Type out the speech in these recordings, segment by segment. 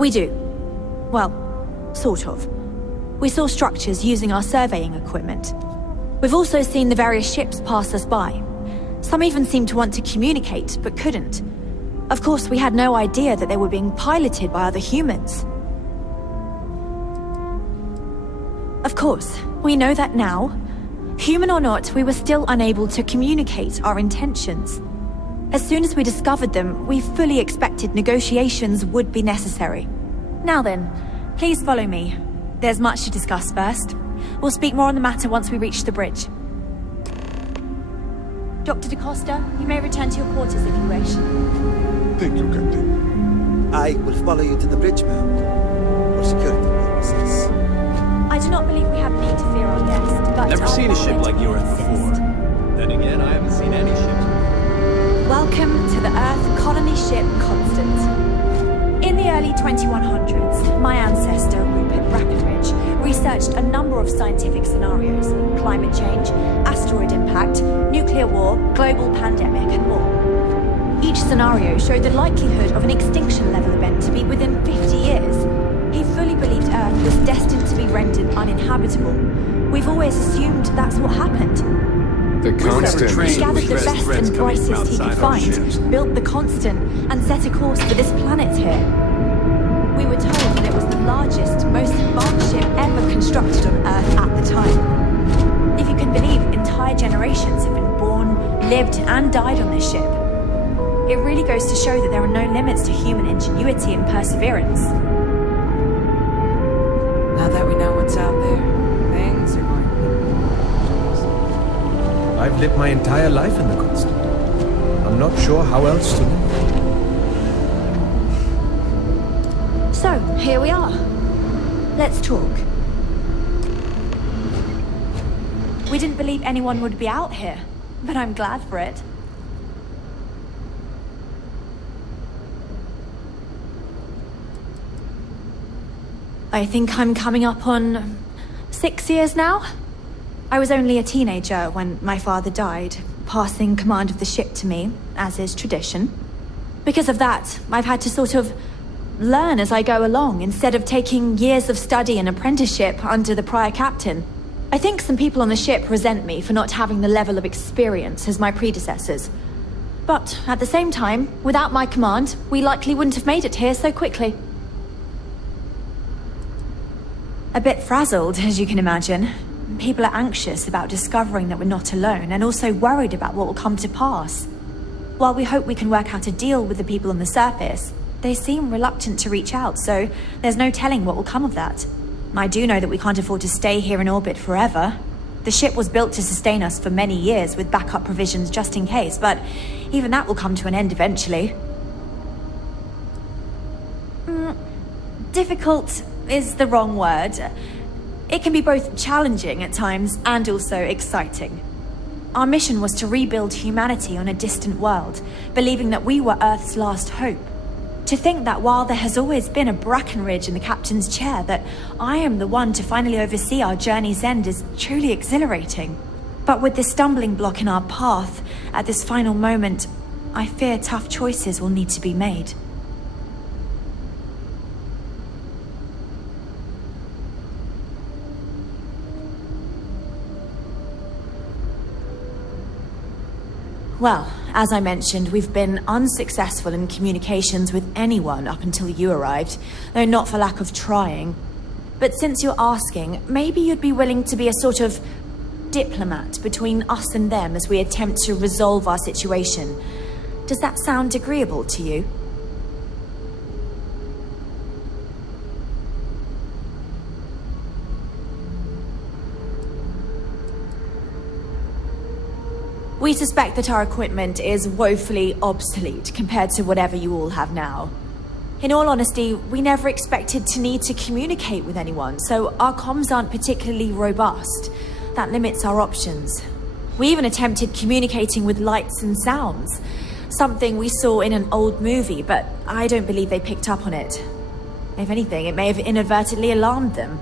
We do. Well, sort of. We saw structures using our surveying equipment. We've also seen the various ships pass us by. Some even seemed to want to communicate, but couldn't. Of course, we had no idea that they were being piloted by other humans. Of course, we know that now. Human or not, we were still unable to communicate our intentions. As soon as we discovered them, we fully expected negotiations would be necessary. Now then, please follow me. There's much to discuss first. We'll speak more on the matter once we reach the bridge. Dr. DaCosta, you may return to your quarters if you wish. Thank you, Captain. I will follow you to the bridge, ma'am. For security purposes. I do not believe we have need to fear our guest, but... Never seen a ship like yours insist. before. Then again, I haven't seen any ships before. Welcome to the Earth colony ship Constant. In the early 2100s, my ancestor, Rupert Brackenridge, researched a number of scientific scenarios: climate change, asteroid impact, nuclear war, global pandemic, and more. Each scenario showed the likelihood of an extinction-level event to be within 50 years. He fully believed Earth was destined to be rendered uninhabitable. We've always assumed that's what happened. The Constant. He gathered the best and brightest he could find, built the Constant, and set a course for this planet here. We were told that it was the largest, most advanced ship ever constructed on Earth at the time. If you can believe, entire generations have been born, lived, and died on this ship. It really goes to show that there are no limits to human ingenuity and perseverance. Now that we know what's out there, things are going to be... I've lived my entire life in the Constant. I'm not sure how else to live. So, here we are. Let's talk. We didn't believe anyone would be out here, but I'm glad for it. I think I'm coming up on 6 years now. I was only a teenager when my father died, passing command of the ship to me, as is tradition. Because of that, I've had to sort of learn as I go along, instead of taking years of study and apprenticeship under the prior captain. I think some people on the ship resent me for not having the level of experience as my predecessors. But at the same time, without my command, we likely wouldn't have made it here so quickly. A bit frazzled, as you can imagine. People are anxious about discovering that we're not alone, and also worried about what will come to pass. While we hope we can work out a deal with the people on the surface, they seem reluctant to reach out, so there's no telling what will come of that. I do know that we can't afford to stay here in orbit forever. The ship was built to sustain us for many years with backup provisions just in case, but even that will come to an end eventually. Difficult is the wrong word. It can be both challenging at times and also exciting. Our mission was to rebuild humanity on a distant world, believing that we were Earth's last hope. To think that while there has always been a Brackenridge in the captain's chair, that I am the one to finally oversee our journey's end is truly exhilarating. But with this stumbling block in our path, at this final moment, I fear tough choices will need to be made. Well, as I mentioned, we've been unsuccessful in communications with anyone up until you arrived, though not for lack of trying. But since you're asking, maybe you'd be willing to be a sort of diplomat between us and them as we attempt to resolve our situation. Does that sound agreeable to you? We suspect that our equipment is woefully obsolete compared to whatever you all have now. In all honesty, we never expected to need to communicate with anyone, so our comms aren't particularly robust. That limits our options. We even attempted communicating with lights and sounds, something we saw in an old movie, but I don't believe they picked up on it. If anything, it may have inadvertently alarmed them.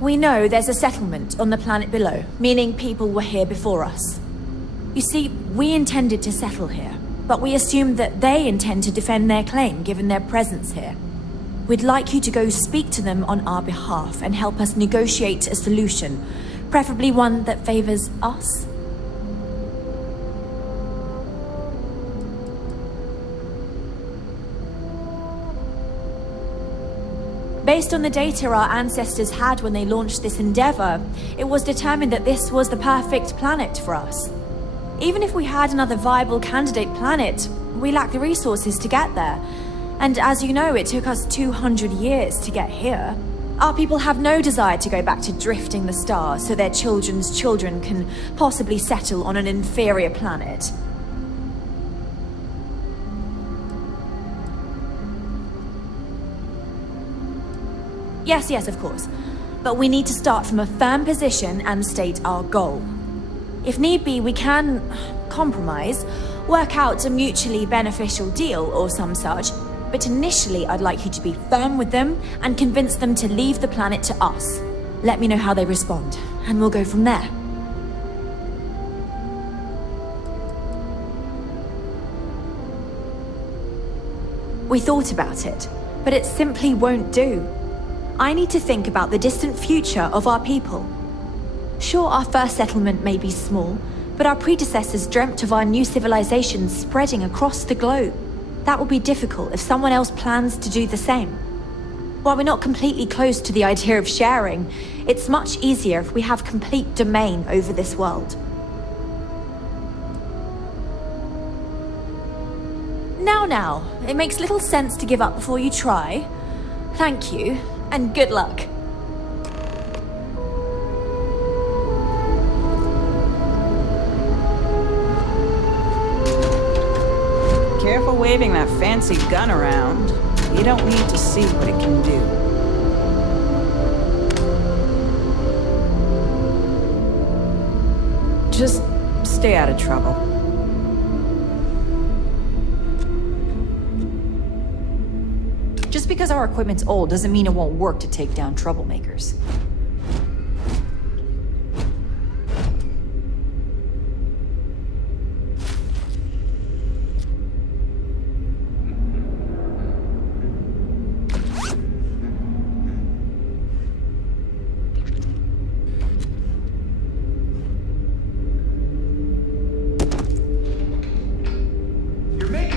We know there's a settlement on the planet below, meaning people were here before us. You see, we intended to settle here, but we assumed that they intend to defend their claim given their presence here. We'd like you to go speak to them on our behalf and help us negotiate a solution, preferably one that favors us. Based on the data our ancestors had when they launched this endeavor, it was determined that this was the perfect planet for us. Even if we had another viable candidate planet, we lack the resources to get there. And as you know, it took us 200 years to get here. Our people have no desire to go back to drifting the stars so their children's children can possibly settle on an inferior planet. Yes, of course. But we need to start from a firm position and state our goal. If need be, we can compromise, work out a mutually beneficial deal or some such, but initially I'd like you to be firm with them and convince them to leave the planet to us. Let me know how they respond, and we'll go from there. We thought about it, but it simply won't do. I need to think about the distant future of our people. Sure, our first settlement may be small, but our predecessors dreamt of our new civilization spreading across the globe. That will be difficult if someone else plans to do the same. While we're not completely close to the idea of sharing, it's much easier if we have complete domain over this world. Now, it makes little sense to give up before you try. Thank you, and good luck. Careful waving that fancy gun around. You don't need to see what it can do. Just stay out of trouble. Just because our equipment's old doesn't mean it won't work to take down troublemakers.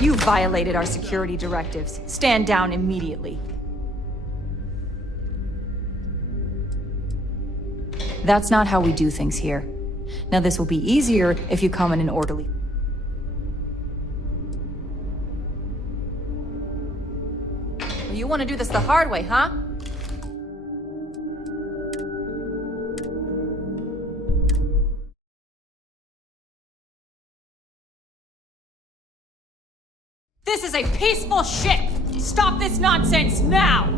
You violated our security directives. Stand down immediately. That's not how we do things here. Now this will be easier if you come in an orderly. You want to do this the hard way, huh? This is a peaceful ship! Stop this nonsense now!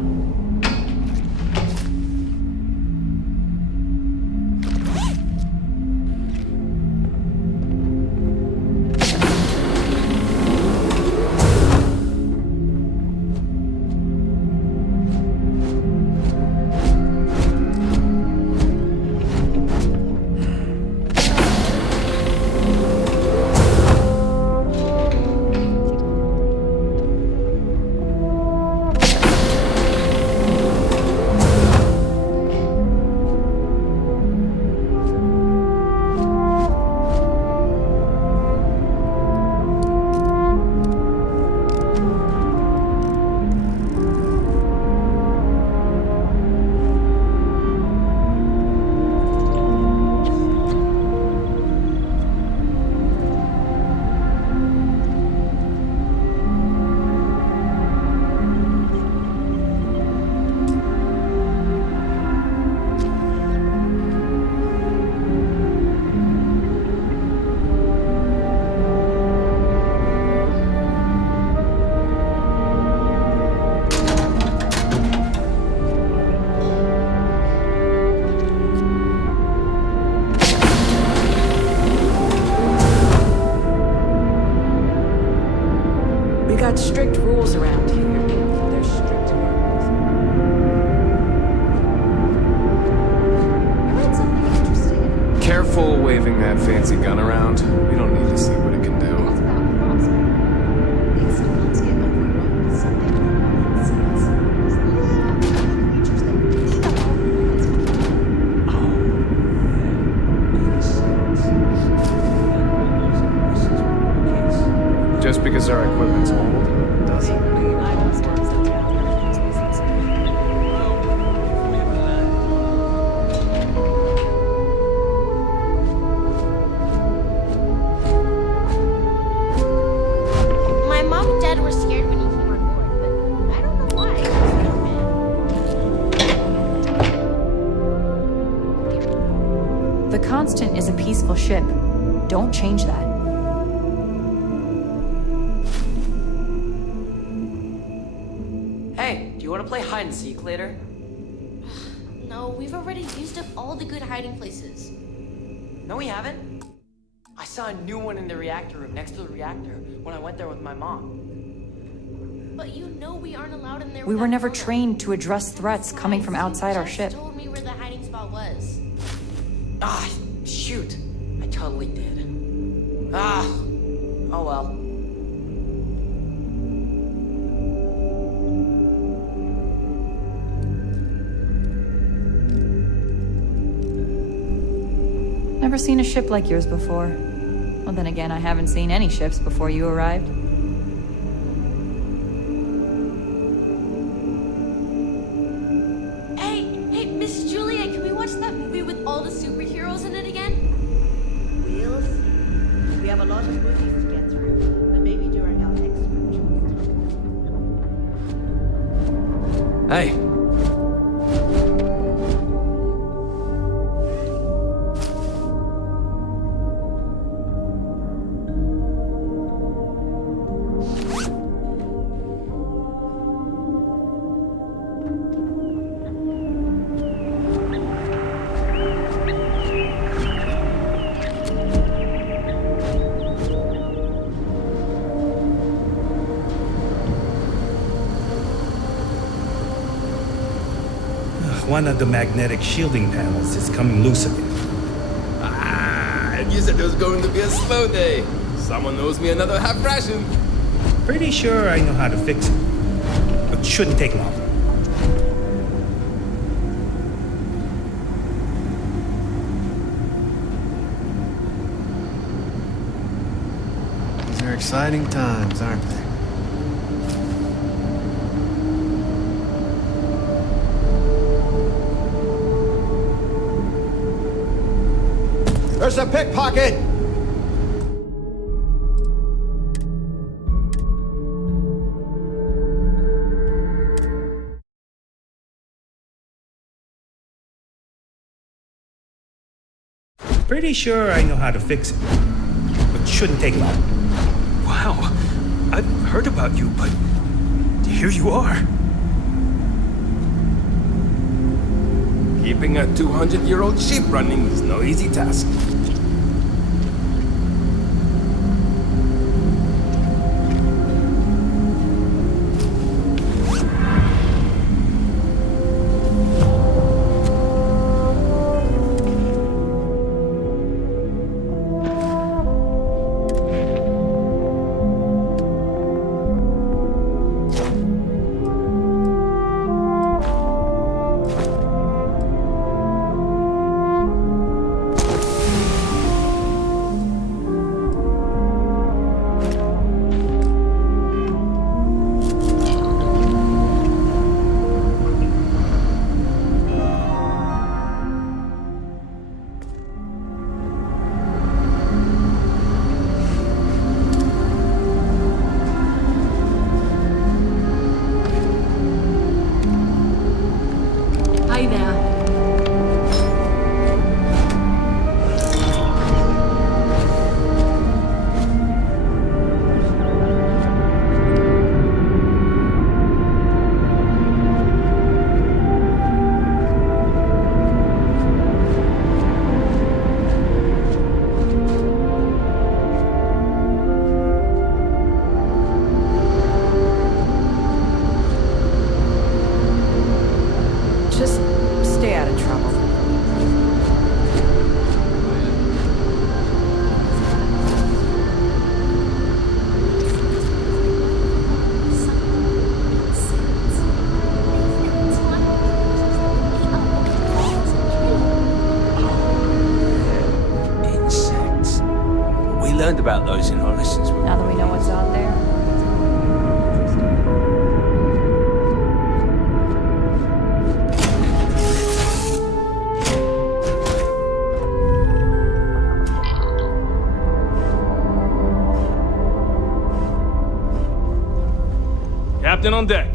waving that fancy gun around? We don't need to see what it can do. Just because our equipment's old doesn't mean My mom and dad were scared when you came on board, but I don't know why. The Constant is a peaceful ship. Don't change that. Hey, do you want to play hide and seek later? No, we've already used up all the good hiding places. No, we haven't. I saw a new one in the reactor room next to the reactor when I went there with my mom. But you know we aren't allowed in there. We were without never Mona. trained to address threats coming from outside our You ship. just told me where the hiding spot was. Ah, shoot. I totally did. Ah, oh well. Never seen a ship like yours before. Well, then again, I haven't seen any ships before you arrived. Hey, Miss Juliet, can we watch that movie with all the superheroes in it again? We'll see. We have a lot of movies to get through, but maybe during our next trip. Hey, One of the magnetic shielding panels is coming loose again. and you said it was going to be a slow day. Someone owes me another half ration. Pretty sure I know how to fix it. It shouldn't take long. These are exciting times, aren't they? There's a pickpocket! Pretty sure I know how to fix it. It shouldn't take long. Wow, I've heard about you, but here you are. Keeping a 200-year-old ship running is no easy task. Hi there. Just stay out of trouble. learned about those in our lessons. Now that we know what's out there. Captain on deck.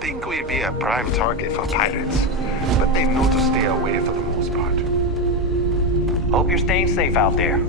Think we'd be a prime target for pirates, but they know to stay away for the most part. Hope you're staying safe out there.